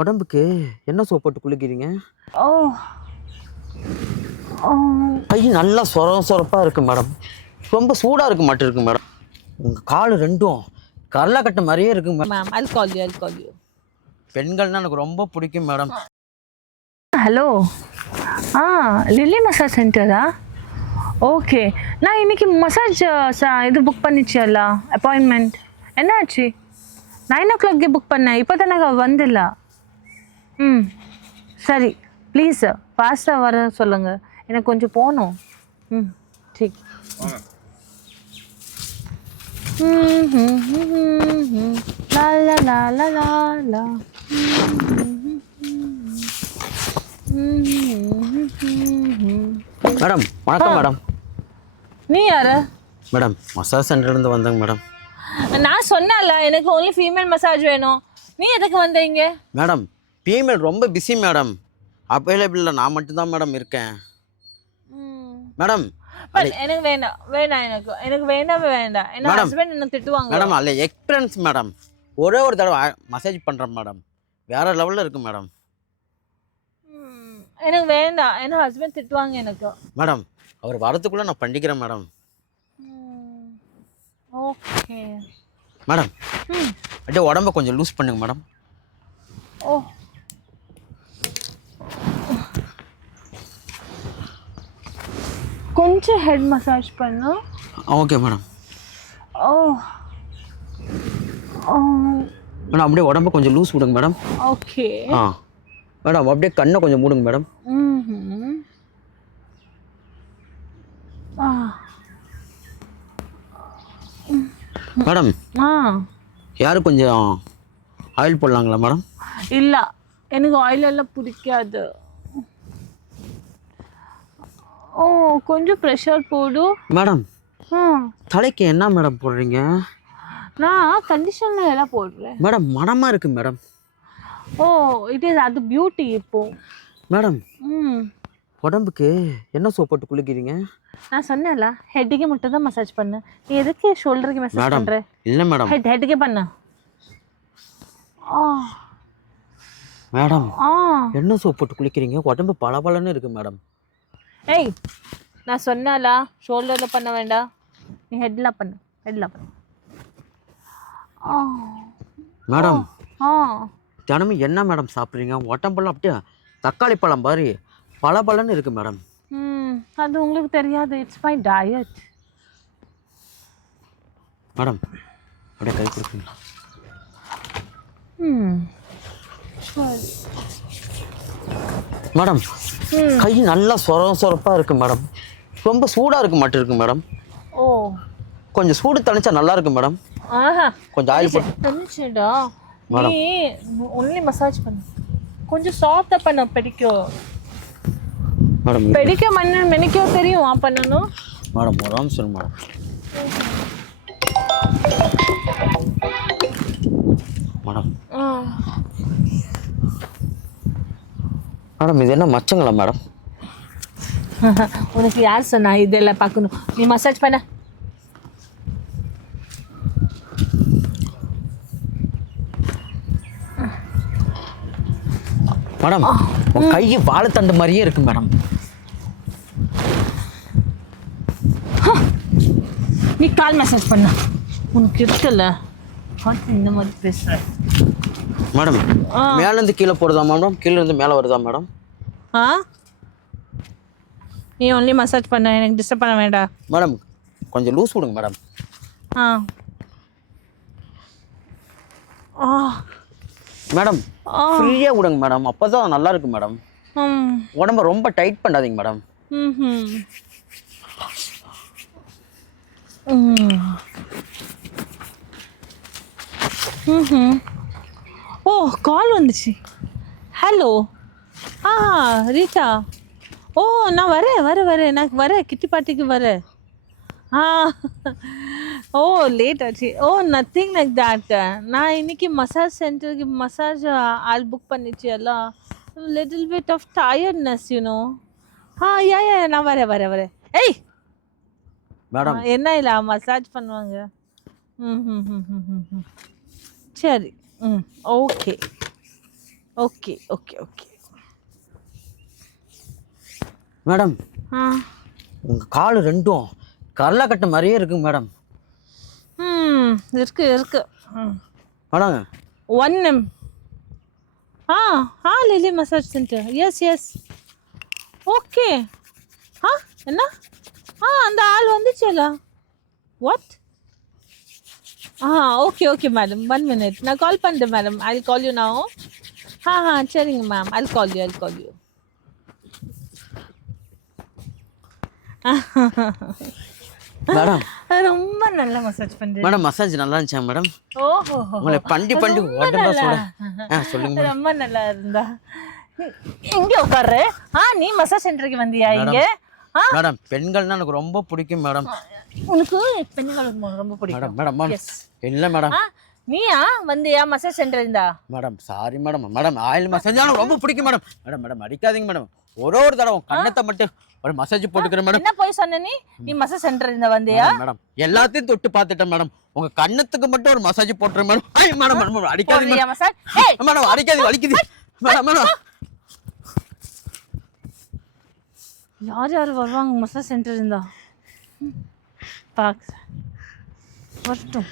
உடம்புக்கு என்ன சோப் போட்டு குளிக்கிறீங்க? ஓ ஓ கை நல்லா சொரப்பாக இருக்குது மேடம். ரொம்ப சூடாக இருக்க மாட்டேருக்கு மேடம். உங்கள் கால் ரெண்டும் கரலக்கட்டை மாதிரியே இருக்குங்க madam. Ma'am I'll call you. பெண்கள்னா எனக்கு ரொம்ப பிடிக்கும் மேடம். ஹலோ லில்லி மசாஜ் சென்டரா? ஓகே, நான் இன்னைக்கு மசாஜ் இது புக் பண்ணிச்சியல்ல அப்பாயின்மெண்ட், என்னாச்சு? 9 o'clock புக் பண்ணேன், இப்போ தான் நான் வந்தில்ல. சரி ப்ளீஸ் ஃபாஸ்ட்டாக வர சொல்லுங்கள், எனக்கு கொஞ்சம் போகணும். சரி. லா லா லா லா லா லா. மேடம் வணக்கம் மேடம். நீ யாரு? மேடம் மசாஜ் சென்டர்லேருந்து வந்தேங்க மேடம். நான் சொன்னல எனக்கு ஒன்லி ஃபீமேல் மசாஜ் வேணும். நீ எதுக்கு வந்தீங்க? மேடம் ஃபீமேல் ரொம்ப பிஸி மேடம், அவைலபிளில் நான் மட்டும்தான் மேடம் இருக்கேன் மேடம். எனக்கு வேண்டாம் எனக்கு வேண்டாம். என்ன ஹஸ்பண்ட் என்ன திட்டுவாங்க மேடம். அல்ல எக்ஸ்பீரியன்ஸ் மேடம், ஒரே ஒரு தடவை மசாஜ் பண்ணுறேன் மேடம், வேறு லெவலில் இருக்குது மேடம். எனக்கு வேண்டாம், என்ன ஹஸ்பண்ட் திட்டுவாங்க எனக்கு. மேடம் அவர் வரதுக்குள்ளே நான் பண்ணிக்கிறேன் மேடம். ஓகே மேடம் அப்படியே உடம்ப கொஞ்சம் லூஸ் பண்ணுங்க மேடம். ஓ கொஞ்சம் ஹெட் மசாஜ் பண்ணு. Okay madam. ஓ ஓ மேடம் அப்படியே உடம்ப கொஞ்சம் லூஸ் விடுங்க மேடம். ஓகே மேடம் அப்படியே கண்ணை கொஞ்சம் மூடுங்க மேடம். மேடம் யாரும் கொஞ்சம் ஆயில் போடலாங்களா மேடம்? இல்லை, எனக்கு ஆயில் எல்லாம் பிடிக்காது. ஓ கொஞ்சம் ப்ரெஷர் போடு மேடம். தலைக்கு என்ன மேடம் போடுறீங்க? நான் கண்டிஷனர் எல்லாம் போடுறேன் மேடம். மனமாக இருக்குது மேடம். ஓ இட் இஸ் அது பியூட்டி இப்போ. மேடம் உடம்புக்கு என்ன சோப் போட்டு குளிக்கிறீங்க? நான் சொன்னேன்ல ஹெட்டுக்கு மட்டும் தான் மசாஜ் பண்ணு. நீ எதுக்கு ஷோல்டருக்கு மசாஜ் பண்ற? இல்லை மேடம், ஹெட்டுக்கே பண்ணு. மேடம் என்ன சோப் போட்டு குளிக்கிறீங்க? உடம்பு பளபளன்னு இருக்கு மேடம். ஏய் நான் சொன்னால ஷோல்டரில் பண்ண வேண்டாம், நீ ஹெட்டில் பண்ணு. மேடம் தினமும் என்ன மேடம் சாப்பிட்றீங்க? உடம்பெல்லாம் அப்படியே தக்காளி பழம் மாதிரி பளபளன்னு இருக்கு மேடம். அது உங்களுக்கு தெரியாது, இட்ஸ் மை டயட். மேடம் அப்படியே கை கொடுக்குங்க. மேடம் கை நல்லா சொரப்பாக இருக்கு மேடம். ரொம்ப சூடாக இருக்க மாட்டேருக்கு மேடம். ஓ கொஞ்சம் சூடு தணிச்சா நல்லா இருக்கு மேடம். கொஞ்சம் ஆயில் போட்டு தணிச்சுடா. நீ ஒன்லி மசாஜ் பண்ணு, கொஞ்சம் சாஃப்டா பண்ண. மேடம் பெடிக்க மெனிக்கோ தெரியும் பண்ணணும் மேடம். ஒரு நிமிஷம் மேடம். மேடம் மேடம் இது என்ன மச்சங்களா மேடம்? உனக்கு யார் சொன்னா இதெல்லாம் பார்க்கணும்? நீ மசாஜ் பண்ண. மேடம் உன் கை வாழைத்தண்டு மாதிரியே இருக்கு மேடம். நீ கால் மசாஜ் பண்ண, உனக்கு இருக்குல்ல இந்த மாதிரி பேசுற. மேடம் மேலேருந்து கீழே போடுதா மேடம்? கீழேருந்து மேலே வருதா மேடம்? நீ ஒன்லி மசாஜ் பண்ண, எனக்கு டிஸ்டர்ப் பண்ண வேண்டாம். மேடம் கொஞ்சம் லூஸ் விடுங்க மேடம். மேடம் ஃப்ரீயாக விடுங்க மேடம், அப்போ தான் நல்லா இருக்கு மேடம். உடம்ப ரொம்ப டைட் பண்ணாதீங்க மேடம். ஓ கால் வந்துச்சு. Hello Rita. ஓ நான் வரேன் நான் வரேன், கிட்டி பார்ட்டிக்கு வரேன். ஓ லேட் ஆச்சு. ஓ நத்திங் லைக் தட். நான் இன்னைக்கு மசாஜ் சென்டருக்கு மசாஜ் ஆள் புக் பண்ணிச்சு எல்லாம். Little bit of tiredness you know. Yeah நான் வரேன். ஏய் மேடம் என்ன இல்லை மசாஜ் பண்ணுவாங்க. சரி okay. Okay okay okay. Madam ஆ உங்கள் கால் ரெண்டும் கடலக்கட்டை மாதிரியே இருக்குங்க மேடம். இருக்கு இருக்கு. Madam 1M. Lily massage centre. Yes. Okay. என்ன அந்த ஆள் வந்துச்சுல. வாட்? Okay madam, 1 minute. நான் கால் பண்ணுறேன் madam. I call you now. சரிங்க ma'am, I call you. Madam ரொம்ப நல்லா மசாஜ் பண்ணுறேன் மேடம் மசாஜ் நல்லா இருந்துச்சா மேடம்? ஓஹோ, உங்களை பண்டி உடம்பா சொல்ல. சொல்லுங்க மேடம். ரொம்ப நல்லா இருந்தா. எங்க உட்கார்ற? நீ மசாஜ் சென்டருக்கு வந்தியா இங்க? மேடம் பெண்கள்னா எனக்கு ரொம்ப பிடிக்கும் மேடம். உனக்கு பெண்கள் ரொம்ப பிடிக்கும்? மேடம் இல்லை மேடம். நீயா வந்தியா மசாஜ் சென்டர் இருந்தா? Madam sorry madam oil massage எனக்கு ரொம்ப பிடிக்கும் மேடம். மேடம் அடிக்காதீங்க மேடம். ஒரு தடவை கண்ணத்தை மட்டும் ஒரு மசாஜ் போட்டுக்கிறேன் மேடம். என்ன போய் சொன்ன நீ மசாஜ் சென்டர் இருந்தா வந்தியா? மேடம் எல்லாத்தையும் தொட்டு பார்த்துட்டேன் மேடம். உங்க கண்ணத்துக்கு மட்டும் ஒரு மசாஜ் போட்டுறேன் மேடம். மேடம் அடிக்காதீங்க மசாஜ். மேடம் அடிக்காதீங்க, வலிக்குது மேடம். யார் வருவாங்க மசாஜ் சென்டர் இருந்தா? வரட்டும்.